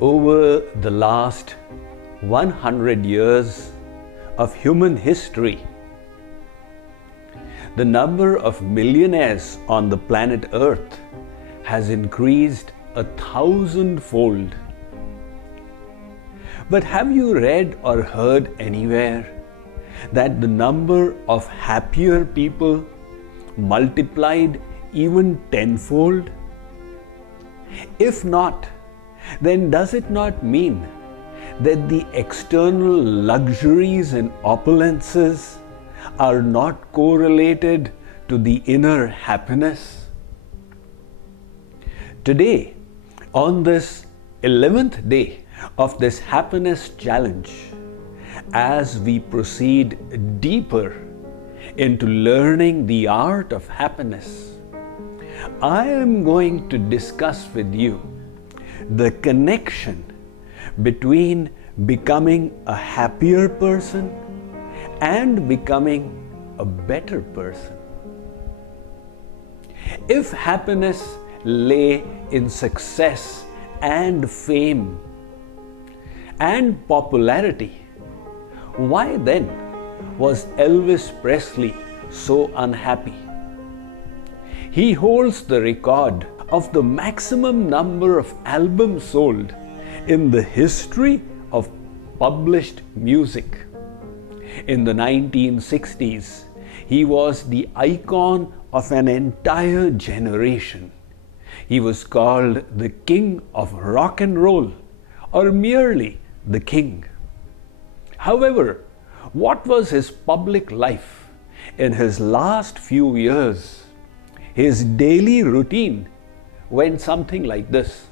Over the last 100 years of human history, the number of millionaires on the planet Earth has increased 1,000-fold. But have you read or heard anywhere that the number of happier people multiplied even tenfold? If not, then does it not mean that the external luxuries and opulences are not correlated to the inner happiness? Today, on this 11th day of this happiness challenge, as we proceed deeper into learning the art of happiness, I am going to discuss with you the connection between becoming a happier person and becoming a better person. If happiness lay in success and fame and popularity, why then was Elvis Presley so unhappy? He holds the record of the maximum number of albums sold in the history of published music. In the 1960s, he was the icon of an entire generation. He was called the King of Rock and Roll, or merely the King. However, what was his public life in his last few years? His daily routine went something like this.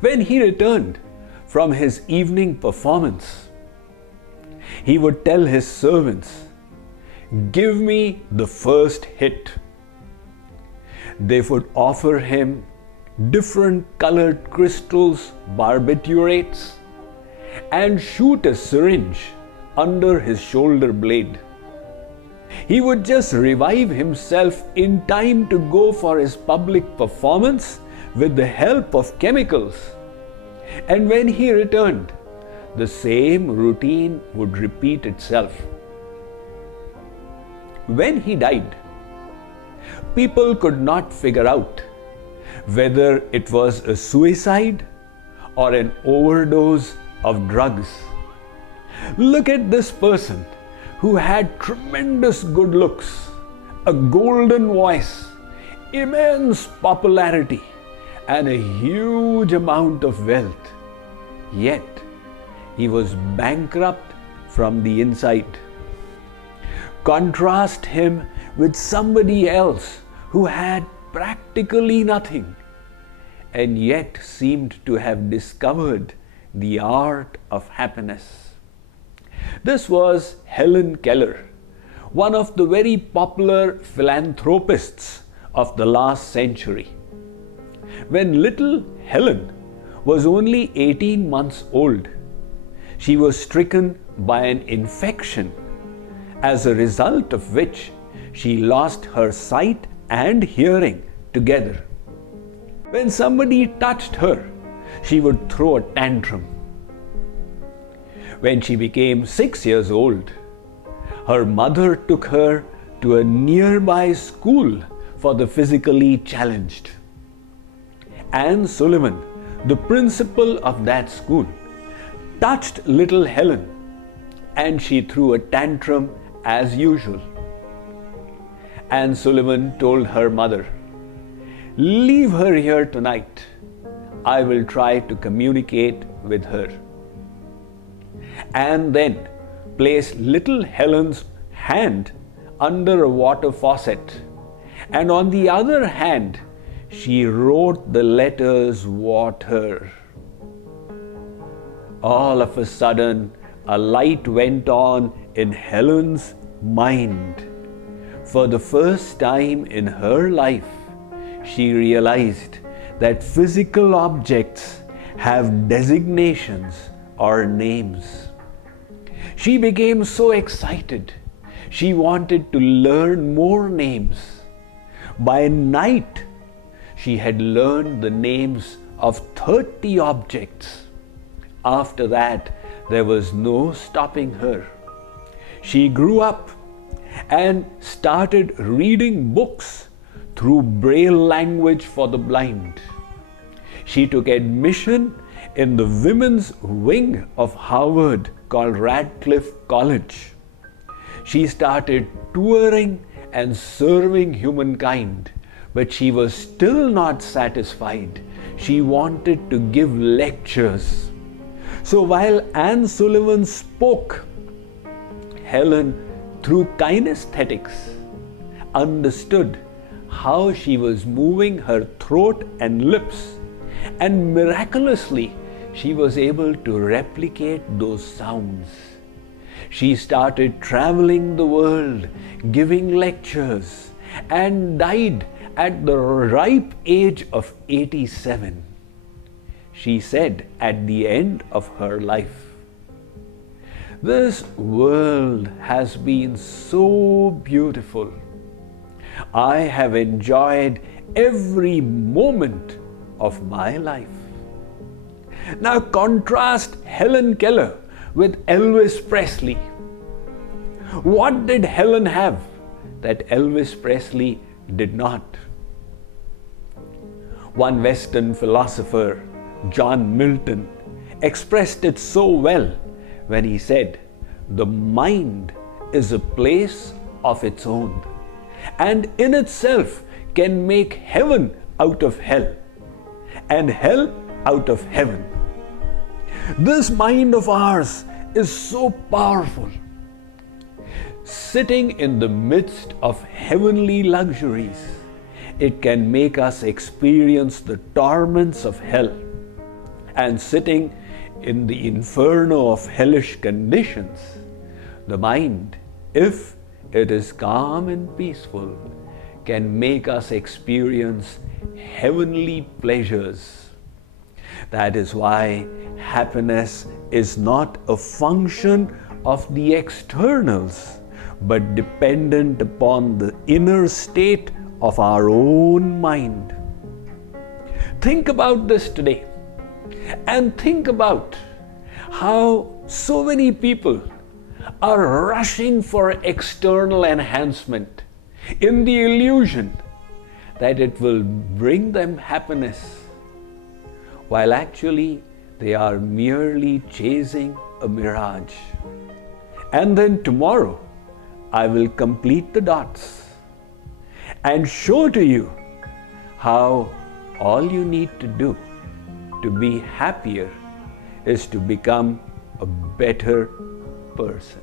When he returned from his evening performance, he would tell his servants, "Give me the first hit." They would offer him different colored crystals, barbiturates, and shoot a syringe under his shoulder blade. He would just revive himself in time to go for his public performance with the help of chemicals. And when he returned, the same routine would repeat itself. When he died, people could not figure out whether it was a suicide or an overdose of drugs. Look at this person who had tremendous good looks, a golden voice, immense popularity, and a huge amount of wealth. Yet, he was bankrupt from the inside. Contrast him with somebody else who had practically nothing and yet seemed to have discovered the art of happiness. This was Helen Keller, one of the very popular philanthropists of the last century. When little Helen was only 18 months old, she was stricken by an infection, as a result of which she lost her sight and hearing together. When somebody touched her, she would throw a tantrum. When she became 6 years old, her mother took her to a nearby school for the physically challenged. Anne Sullivan, the principal of that school, touched little Helen and she threw a tantrum as usual. Anne Sullivan told her mother, "Leave her here tonight. I will try to communicate with her." And then placed little Helen's hand under a water faucet, and on the other hand, she wrote the letters water. All of a sudden, a light went on in Helen's mind. For the first time in her life, she realized that physical objects have designations or names. She became so excited. She wanted to learn more names. By night, she had learned the names of 30 objects. After that, there was no stopping her. She grew up and started reading books through Braille language for the blind. She took admission in the women's wing of Harvard called Radcliffe College. She started touring and serving humankind, but she was still not satisfied. She wanted to give lectures. So while Anne Sullivan spoke, Helen, through kinesthetics, understood how she was moving her throat and lips, and miraculously she was able to replicate those sounds. She started traveling the world, giving lectures, and died at the ripe age of 87. She said at the end of her life, "This world has been so beautiful. I have enjoyed every moment of my life." Now contrast Helen Keller with Elvis Presley. What did Helen have that Elvis Presley did not? One Western philosopher, John Milton, expressed it so well when he said, "The mind is a place of its own, and in itself can make heaven out of hell, and hell out of heaven." This mind of ours is so powerful. Sitting in the midst of heavenly luxuries, it can make us experience the torments of hell. And sitting in the inferno of hellish conditions, the mind, if it is calm and peaceful, can make us experience heavenly pleasures. That is why happiness is not a function of the externals, but dependent upon the inner state of our own mind. Think about this today, and think about how so many people are rushing for external enhancement in the illusion that it will bring them happiness, while actually they are merely chasing a mirage. And then tomorrow I will complete the dots and show to you how all you need to do to be happier is to become a better person.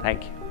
Thank you.